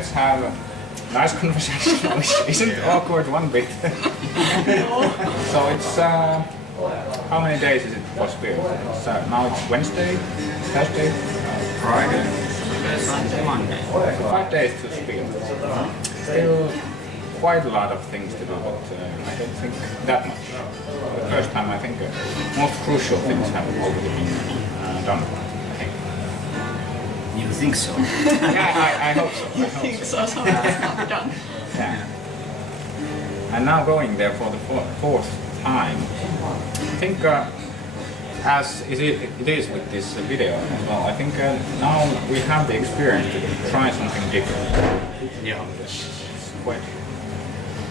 let's have a nice conversation, which isn't awkward one bit. So it's, how many days is it for Spiel? Now it's Wednesday, Thursday, Friday, Sunday, Monday. So 5 days to Spiel. Still quite a lot of things to do, but I don't think that much. The first time I think most crucial things have already been done, I think. You think so? Yeah, I hope so. You think so? Something is not done. Yeah. And now going there for the fourth time, I think as it is with this video as well, I think now we have the experience to try something different. Yeah. It's quite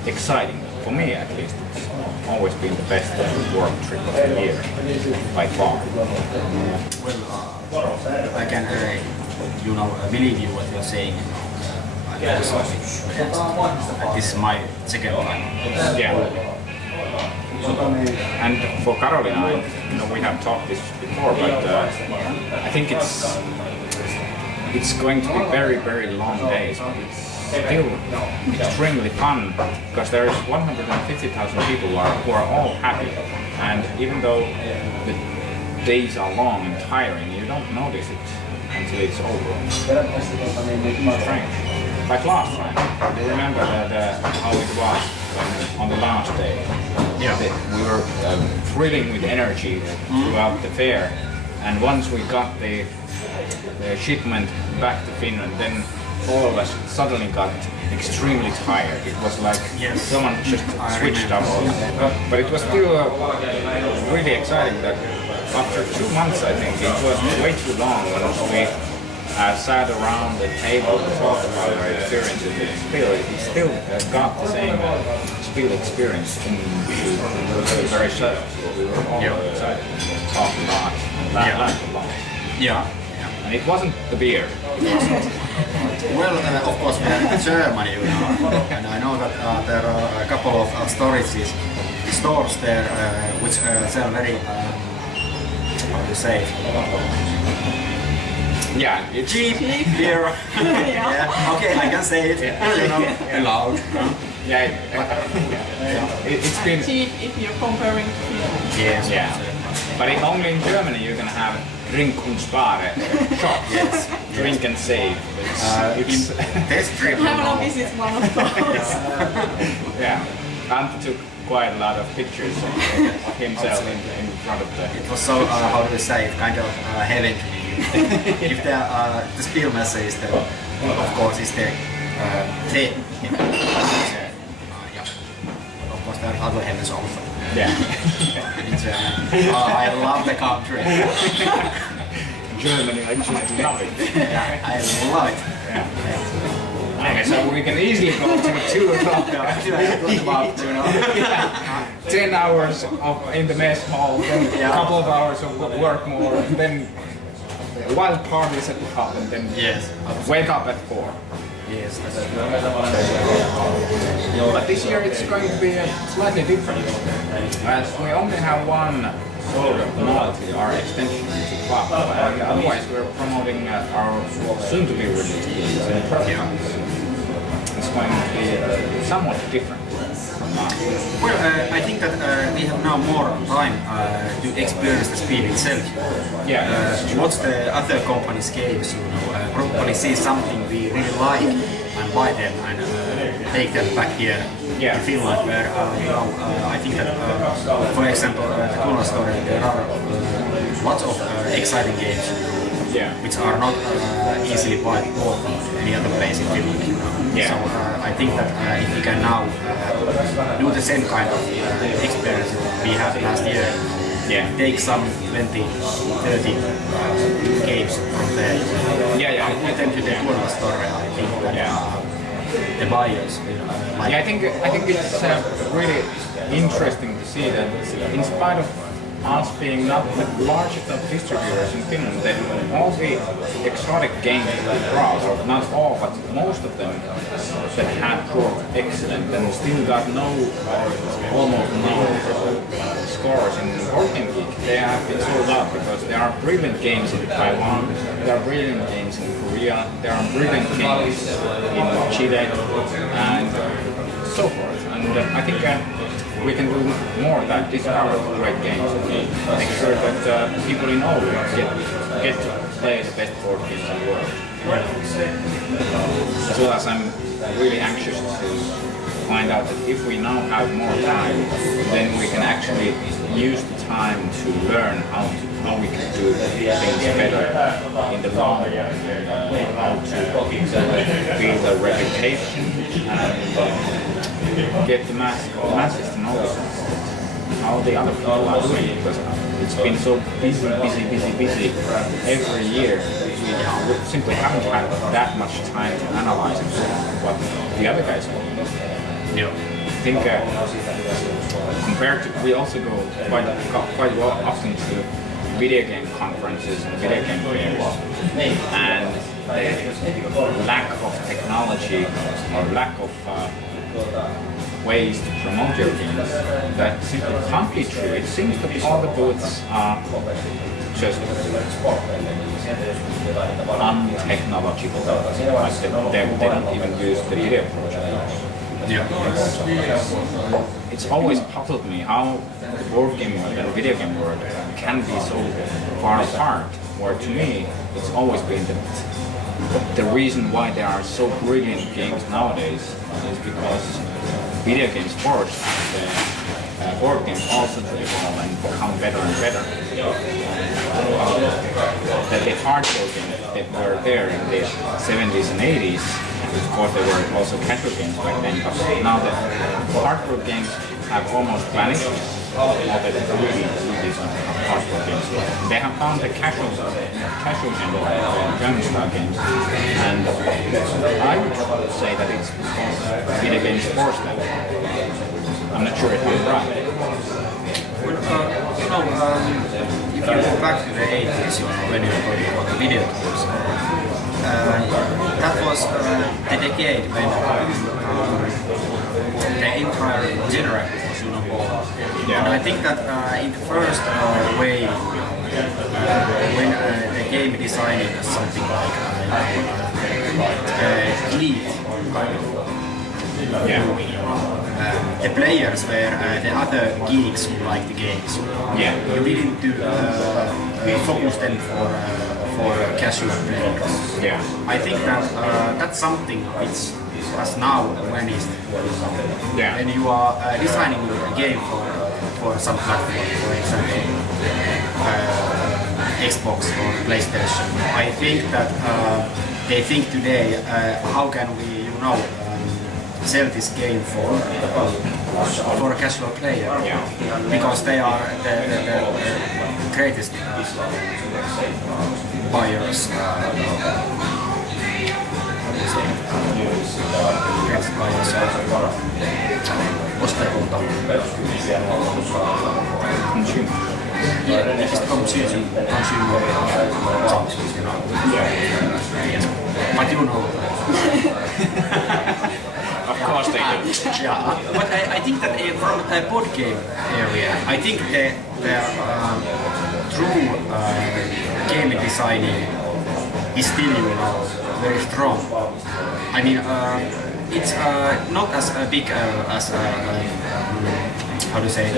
exciting. For me at least, it's always been the best work trip of the year, by far. Well, I can believe you what you're saying. And this is my second time. Yeah. And for Carolina, we have talked this before, but I think it's going to be very, very long days. But it's still extremely fun because there is 150,000 people who are all happy, and even though the days are long and tiring, you don't notice it until it's over. It's strange. Like last time, do you remember how it was on the last day? Yeah. We were thrilling with energy throughout the fair, and once we got the shipment back to Finland, then all of us suddenly got extremely tired. It was like someone just switched up. But it was still really exciting that after 2 months, I think, it was way too long when we sat around the table and talked about our experiences in Spiel. We still got the same Spiel experience in the very show. So we were all excited and talked a lot and laughed a lot. Yeah. And it wasn't the beer. Well, of course, we are in Germany, and I know that there are a couple of stores there which sell very, how do you say, Yeah, it's cheap beer. Yeah. Okay, I can say it. Loud. Yeah, it's been Cheap if you're comparing to Finland. Yes. yeah. But only in Germany you can have drink und spare shop. Yes. Drink and save. It's Test trip. Haven't visited one of those. yeah. Ante took quite a lot of pictures of himself in front of the. It was so, how do you say it, kind of heaven to me. If the Spiel message is there, of course, is there. Yeah. Of course, there are other heavens also. Yeah. In Germany. I love the country. Germany, I just love it. Yeah, I love it. Yeah. Okay, so we can easily go to 2 o'clock. 10 hours in the mess hall, then a couple of hours of work more, then wild parties at the pub, and then wake up at 4. Yes. But this year it's going to be slightly different, as we only have one sort of novelty, our extension to club. Otherwise we're promoting our soon-to-be released games in prototypes. It's going to be somewhat different from last year. Well, I think that we have now more time to experience the Spiel itself. Yeah. Watch the other companies' games, probably see something we really like and buy them and take them back here in Finland, where I think that, for example, the Tuonela store, there are lots of exciting games which are not easily bought any other place in Finland. So I think that if we can now do the same kind of experience we had last year, take some 20, 30 games from there, and put them to the Tuonela store, I think that the buyers like. Yeah, I think it's really interesting to see that in spite of us being not the largest of distributors in Finland, then all the exotic games that we brought, or not all, but most of them that had proved excellent and still got almost no scores in Board Game Geek, they have been sold out because there are brilliant games in Taiwan, there are brilliant games in Korea, there are brilliant games in Chile and so forth. And I think we can do more of that, discover great games, and make sure that people in all get to play the best board games in the world. As well as I'm really anxious to find out that if we now have more time, then we can actually use the time to learn how we can do things better in the long run, how to build a reputation and get the masses to know how the other people are doing, because it's been so busy every year. We simply haven't had that much time to analyze what the other guys are doing. Yeah. I think compared to, we also go quite often to video game conferences and video game fairs, and the lack of technology or lack of ways to promote your games, that simply can't be true. It seems that all the booths are just untechnological. Like they don't even use the video projector. Yeah. It's always puzzled me how the board game world and video game world can be so far apart, where to me it's always been the reason why there are so brilliant games nowadays is because video games force the board games also to evolve and become better and better. That the hardcore games that were there in the 70s and 80s, of course there were also casual games back then, but now the hardcore games have almost vanished. All the really hardcore games. They have found the casual genre, the young style games, and I would say that it's because video games force them. I'm not sure if I'm right. If you go back to the 80s, when you were talking about the video games, that was the decade when the entire genre was born. Yeah. And I think that in the first way, when the game designing is something like elite kind of. Yeah. The players were the other geeks who liked the games. Yeah. You didn't do focus them for casual players. Yeah. I think that that's something which has now vanished. Yeah. When you are designing a game for some platform, for example, Xbox or PlayStation, I think that they think today, how can we, sell this game for a casual player, because they are the greatest buyers. Greatest buyers ostajakunta. Just consumer. But you know that. Of course they do. Yeah, but I think that from a board game area, I think the true game designing is still very strong. I mean, it's not as big as how to say it.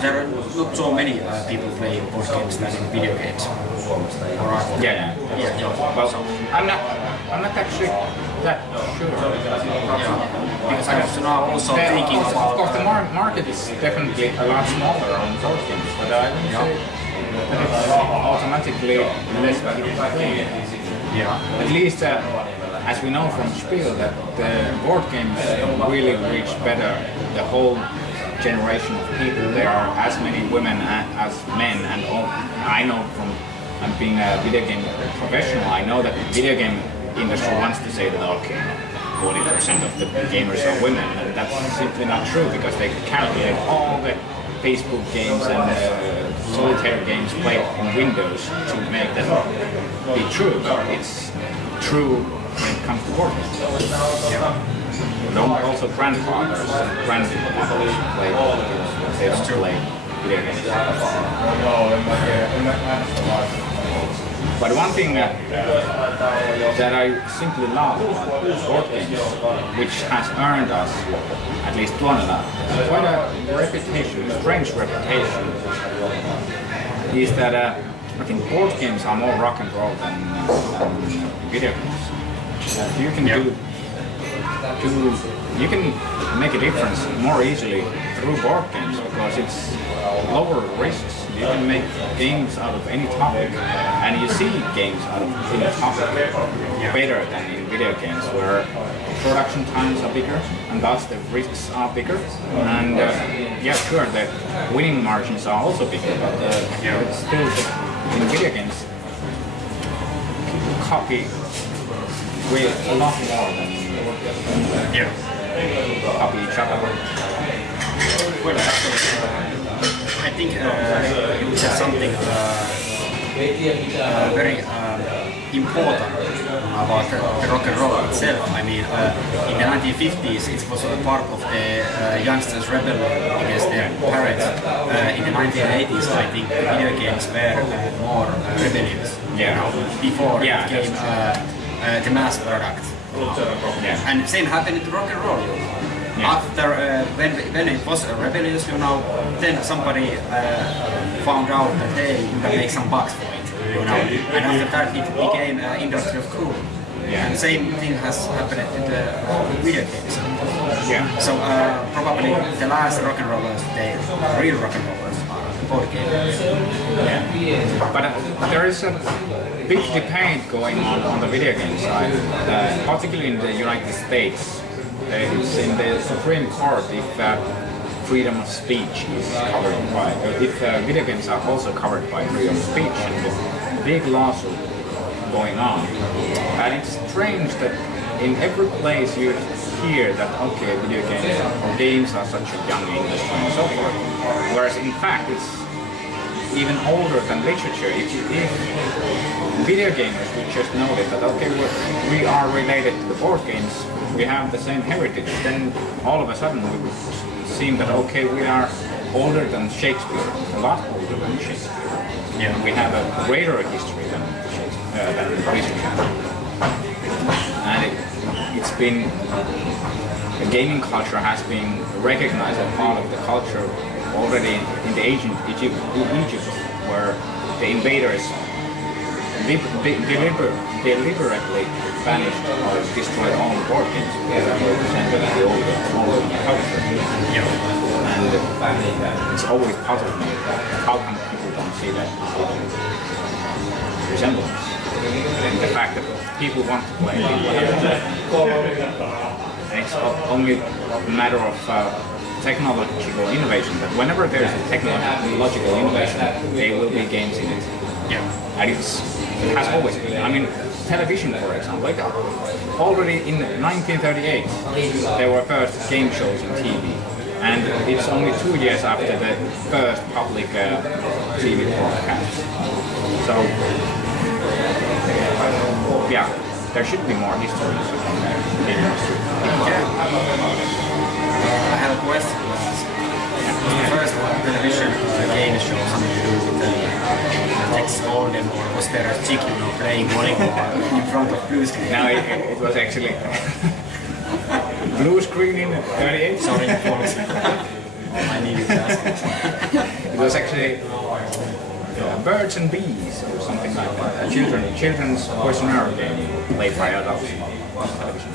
There are not so many people playing board games than in video games. Alright. Yeah. Well, I'm not actually that sure. Yeah. Because I'm also now also thinking about. Of course, the market is definitely a lot smaller on board games, but I wouldn't say that it's automatically less people playing. Yeah. At least, as we know from Spiel, that the board games really reach better the whole generation of people. There are as many women as men, and all. I know from being a video game professional, I know that the video game industry wants to say that, okay, 40% of the gamers are women, and that's simply not true, because they calculate all the Facebook games and solitaire games played on Windows to make them be true, but it's true when it comes to board games. Yeah. Also grandfathers and grandmothers play games. They don't play video games. But one thing that I simply love about board games, which has earned us, at least Tuonela, quite a reputation, a strange reputation, is that I think board games are more rock and roll than video games. You can you can make a difference more easily through board games because it's lower risks. You can make games out of any topic, and you see games out of any topic better than in video games, where production times are bigger, and thus the risks are bigger. And yeah, sure, the winning margins are also bigger, but it's still in video games people copy way a lot more than copy each other. Well, actually, I think you said something very important about the rock and roll itself. I mean, in the 1950s, it was a part of the youngsters' rebellion against their parents. In the 1980s, I think the video games were more rebellious. Before it became the mass product. And same happened to rock and roll. After when it was rebellious, then somebody found out that hey, you can make some bucks for it, and after that it became industry of cool. And same thing has happened in the video games. So probably the last rock and rollers, the real rock and rollers, are board games. But there is a big debate going on the video game side, particularly in the United States. It's in the Supreme Court if freedom of speech is covered by, if video games are also covered by freedom of speech, and a big lawsuit going on. And it's strange that in every place you hear that okay, video games or games are such a young industry and so forth, whereas in fact it's even older than literature. If video gamers would just notice that okay, we are related to the board games, we have the same heritage, then all of a sudden we would seem that okay, we are older than Shakespeare, a lot older than Shakespeare. We have a greater history than literature. And it's been, the gaming culture has been recognized as part of the culture already in the ancient Egypt, where the invaders deliberately banished or destroyed all the board games because they represented the older culture. And it's always puzzled me how come people don't see that resemblance. And the fact that people want to play, people have to play. And it's only a matter of technological innovation, that whenever there's a technological innovation, there will be games in it. And it has always been. I mean, television, for example, like already in 1938, there were first game shows on TV, and it's only 2 years after the first public TV broadcast. So, yeah, there should be more histories on the game industry. I have a question to ask. Was the first television game show something to do with the text golden, or was there a chick playing volleyball in front of blue screen? No, it was actually blue screen in 38. Sorry, I needed to ask it. It was actually Birds and Bees or something like that. A children's questionnaire game played by adults on television.